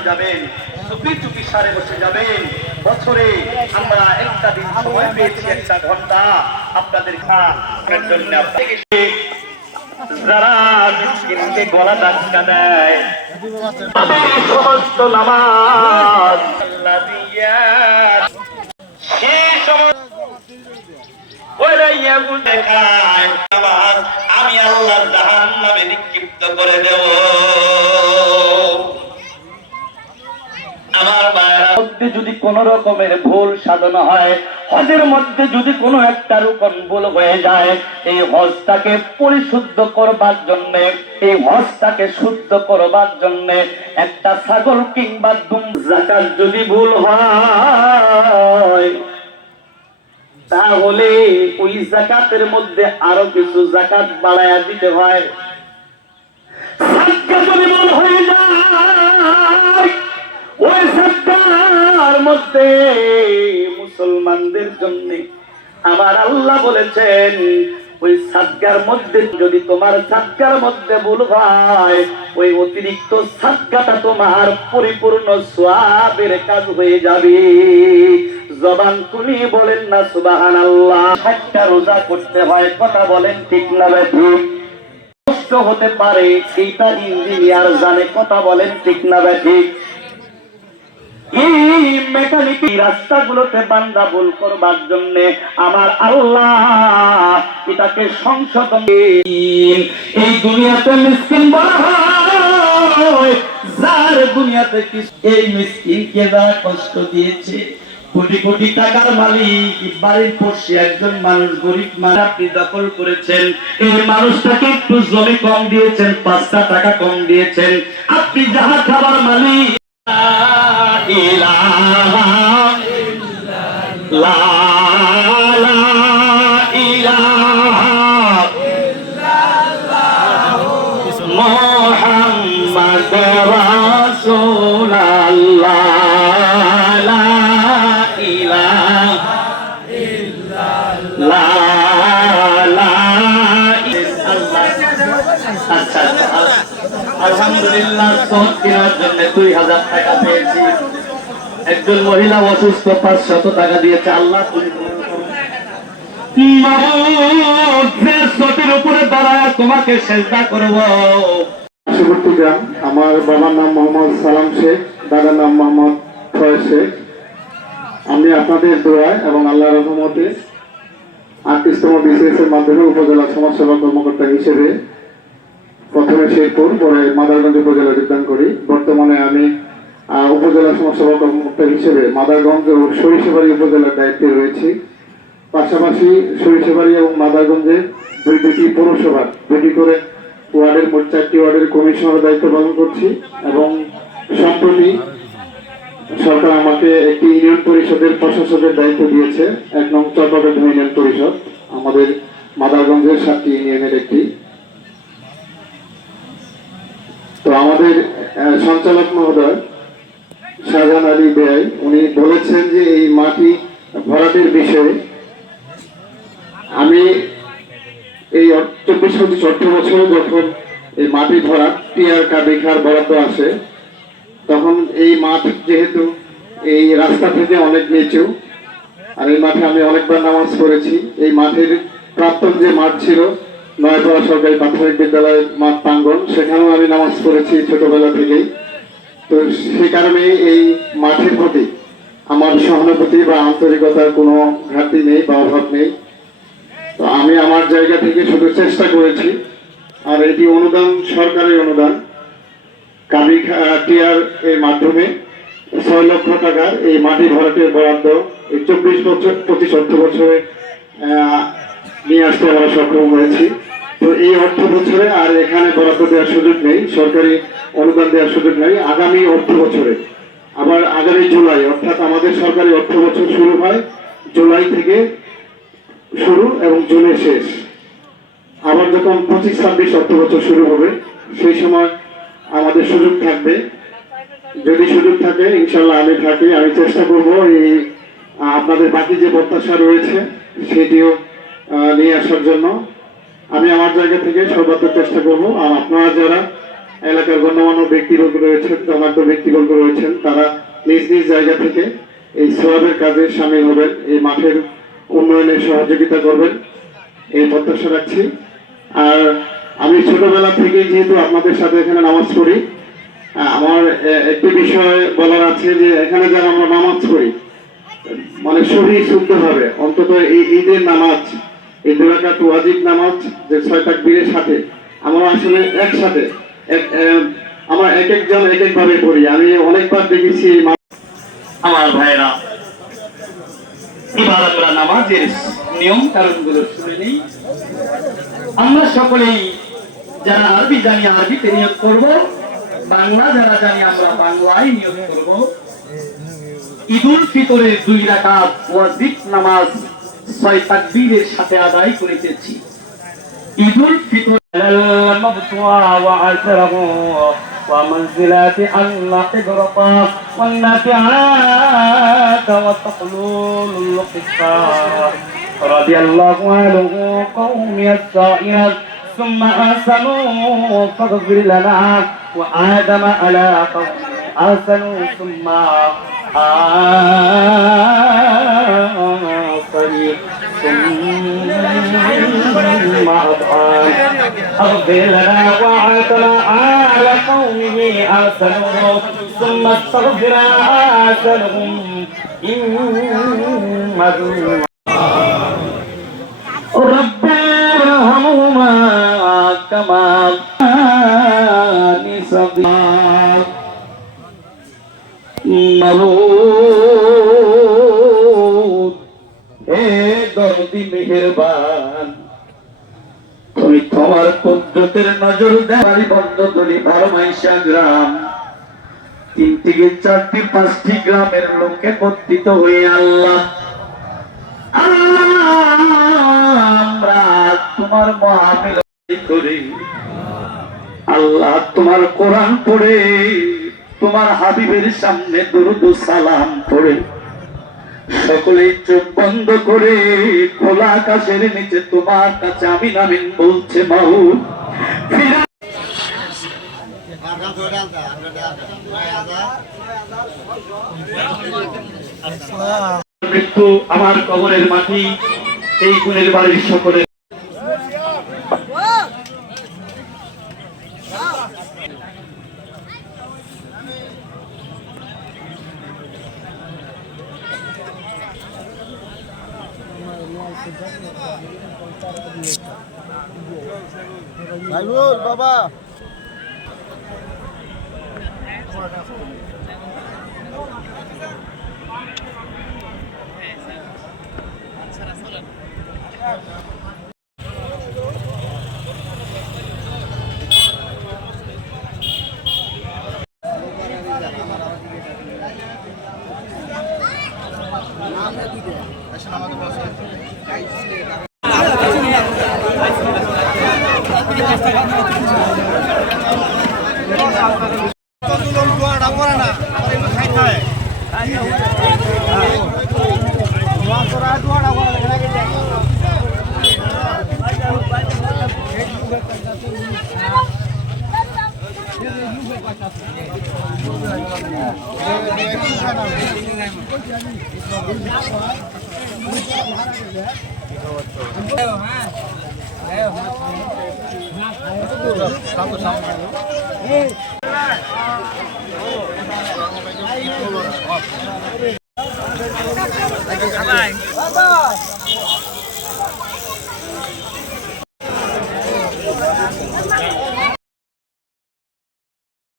বসে যাবেন, চুপি চুপি সারে বসে যাবেন। বছরে আমরা একটা দিন সময় পেয়েছি, একটা ঘন্টা আপনাদের খাওয়ার জন্য। যারা মিসকিনকে গলা ধাক্কা দেয়, সমস্ত নামাজ আল্লাহ দিয়া সেই সমস্ত আমি আল্লাহ জাহান্নামে নিক্ষিপ্ত করে দেব। আমার মায়ের মধ্যে যদি কোন রকমের ভুল সাধনা হয়, হজের মধ্যে যদি কোনো একটা রকম ভুল হয়ে যায়, এই হজটাকে পরিশুদ্ধ করবার জন্য, এই হজটাকে শুদ্ধ করবার জন্য একটা ছাগল কিংবা দুম যাকাত যদি ভুল হয়, তাহলে ওই যাকাতের মধ্যে আরো কিছু যাকাত বাড়ায়া দিতে হয়। সাদকা যদি ভুল হয়ে যায়, ওই সাদকার মধ্যে মুসলমানদের জন্য আমার আল্লাহ বলেছেন, ওই সাদকার মধ্যে যদি তোমার সাদকার মধ্যে ভুল হয়, ওই অতিরিক্ত সাদকাটা তোমার পরিপূর্ণ সওয়াবের কাজ হয়ে যাবে। জবান খুলি বলেন না সুবহানাল্লাহ। একটা রোজা করতে হয়, কথা বলেন ঠিক না ঠিক? কষ্ট হতে পারে, এইটা ইঞ্জিনিয়ার জানে, কথা বলেন ঠিক না ঠিক? এই মেকানিক রাস্তাগুলোতে বান্দা ভুল করবার জন্য আমার আল্লাহ এটাকে সংশোধন। এই দুনিয়াতে মিসকিন বলা হয় যার দুনিয়াতে এই মিসকিনকে যারা কষ্ট দিয়েছে, কোটি কোটি টাকার মালিক, বাড়ির পড়শি একজন মানুষ, গরিব মানুষ আপনি দখল করেছেন, এই মানুষটাকে একটু জমি কম দিয়েছেন, 5টা টাকা কম দিয়েছেন, আপনি যাহা খাবার মালিক। মোহাম্মদ রাসূলুল্লাহ, লা ইলাহা ইল্লাল্লাহ, লা ইলাহা। আচ্ছা, আলহামদুলিল্লাহ, সওয়াব কেনার জন্য 2000 টাকা পেয়েছি। একজন মহিলা অসুস্থ, 500 টাকা দিয়েছে। আল্লাহ তুমি উপরে দাঁড়ায় তোমাকে সেজদা করব। পার্শ্ববর্তী গ্রাম। আমার বাবার নাম মোহাম্মদ সালাম শেখ, দাদার নাম মোহাম্মদ ফয়েজ শেখ। আমি আপনাদের দোয়ায় এবং আল্লাহর রহমতে 38তম বিসিএস এর মাধ্যমে উপজেলা সমাজসেবা কর্মকর্তা হিসেবে প্রথমে শেরপুর, পরে মাদারগঞ্জ উপজেলা যোগদান করি। বর্তমানে আমি উপজেলা সমাজসেবা কর্মকর্তা হিসেবে মাদারগঞ্জ ও সরিষাবাড়ি উপজেলার দায়িত্বে রয়েছি। পাশাপাশি সরিষাবাড়ি এবং মাদারগঞ্জের দুটি পৌরসভার 2টি করে ওয়ার্ডের মোট 4টি ওয়ার্ডের কমিশনারের দায়িত্ব পালন করছি। এবং সম্প্রতি সরকার আমাকে একটি ইউনিয়ন পরিষদের প্রশাসকের দায়িত্ব দিয়েছে, 1 নং চরবাগান ইউনিয়ন পরিষদ, আমাদের মাদারগঞ্জের 7টি ইউনিয়নের একটি। তো আমাদের সঞ্চালক মহোদয় শাহজাহান আলী বেআই, উনি বলেছেন যে এই মাটি ভরাটের বিষয়ে আমি এই 24-25 অর্থ বছরে যখন এই মাটি ভরাট টিআর কাবিখার বরাদ্দ আসে, তখন এই মাঠ যেহেতু এই রাস্তা থেকে অনেক নিচু, আর এই মাঠে আমি অনেকবার নামাজ পড়েছি। এই মাঠের প্রাক্তন যে মাঠ ছিল নয়াপাড়া সরকারি প্রাথমিক বিদ্যালয়ের মাঠ প্রাঙ্গণ, সেখানেও আমি নামাজ পড়েছি ছোটবেলা থেকেই। তো সে কারণে এই মাঠের প্রতি আমার সহানুভূতি বা আন্তরিকতার কোনো ঘাটতি নেই বা অভাব নেই। তো আমি আমার জায়গা থেকে শুধু চেষ্টা করেছি, আর এটি অনুদান, সরকারের অনুদান, টিআর এর মাধ্যমে 6 লক্ষ টাকার এই মাটি ভরাটের বরাদ্দ এই 24-25 অর্থ বছরে নিয়ে আসতে আমরা সক্ষম হয়েছি। তো এই অর্থ বছরে আর এখানে বরাদ্দ দেওয়ার সুযোগ নেই, সরকারি অনুদান দেওয়ার সুযোগ নেই। আগামী অর্থ বছরে আবার আগামী জুলাই, অর্থাৎ আমাদের সরকারি অর্থ বছর শুরু হয় জুলাই থেকে শুরু এবং জুনে শেষ। আবার যখন 25-26 অর্থ বছর শুরু হবে, সেই সময় আমাদের সুযোগ থাকবে। যদি সুযোগ থাকে, ইনশাল্লাহ আমি থাকি, আমি চেষ্টা করব এই আপনাদের বাকি যে প্রত্যাশা রয়েছে সেটিও নিয়ে আসার জন্য। আমি আমার জায়গা থেকে সর্বাত্মক চেষ্টা করব। আর আপনারা যারা এলাকার গণ্যমান্য ব্যক্তিবর্গ রয়েছেন, ধনাঢ্য ব্যক্তিবর্গ রয়েছেন, তারা নিজ নিজ জায়গা থেকে এই সোয়াবের কাজে সামিল হবেন, এই মাঠের উন্নয়নে সহযোগিতা করবেন, এই প্রত্যাশা রাখছি। আর আমি ছোটবেলা থেকেই যেহেতু আপনাদের সাথে এখানে নামাজ পড়ি, আমার একটি বিষয় বলার আছে যে এখানে যারা আমরা নামাজ পড়ি মানে সহি শুদ্ধ হবে, অন্তত এই ঈদের নামাজ, এই 2 রাকাত ওয়াজিব নামাজ যে 6 তাকবীরের সাথে আমরা আসলে একসাথে আমরা এক একজন এক এক ভাবে পড়ি। আমি অনেকবার দেখেছি আমার ভাইরা, এবার আমরা নামাজের নিয়ম কারণগুলো শুনে নিই। আমরা সকলেই যারা আরবি জানি আরবিতে নিয়োগ করব, বাংলা যারা জানি আমরা বাংলায় নিয়োগ করব। ঈদুল ফিতরের 2 রাকাত ওয়াজিব নামাজ 6 তাকবীরের সাথে আদায় করিতেছি। ঈদুল ফিতর المقطوع وعشره ومنزلات النقدرقا والنافعات وتقلول القصار رضي الله عنه قوم السائر ثم أحسنوا فاغفر لنا وآدم على قوم أحسنوا ثم آخرين ثم أضعان أغفر لنا وعاتنا على قومه أحسنوا ثم استغفر آثارهم رب ارحمهما كما ربياني صغيرا মাবুদ হে দরদি মেহেরবান, তুমি তোমার কুদরতের নজর দেওয়ারি বন্ধ করি 12 মাইশা গ্রাম, 3 থেকে 4টি 5টি গ্রামের লোক একত্রিত হয়ে আল্লাহ আমরা তোমার মহামিলন করি। আল্লাহ তোমার কোরআন পড়ে, তোমার হাবিবের সামনে দুরূদ ও সালাম পড়ে সকলেই চোখ বন্ধ করে খোলা আকাশের নিচে তোমার কাছে আমিন আমিন বলছে মাওলানা। মৃত্যু আমার কবরের মাটি, এই গুণের বাড়ির সকলে ভাইবুল বাবা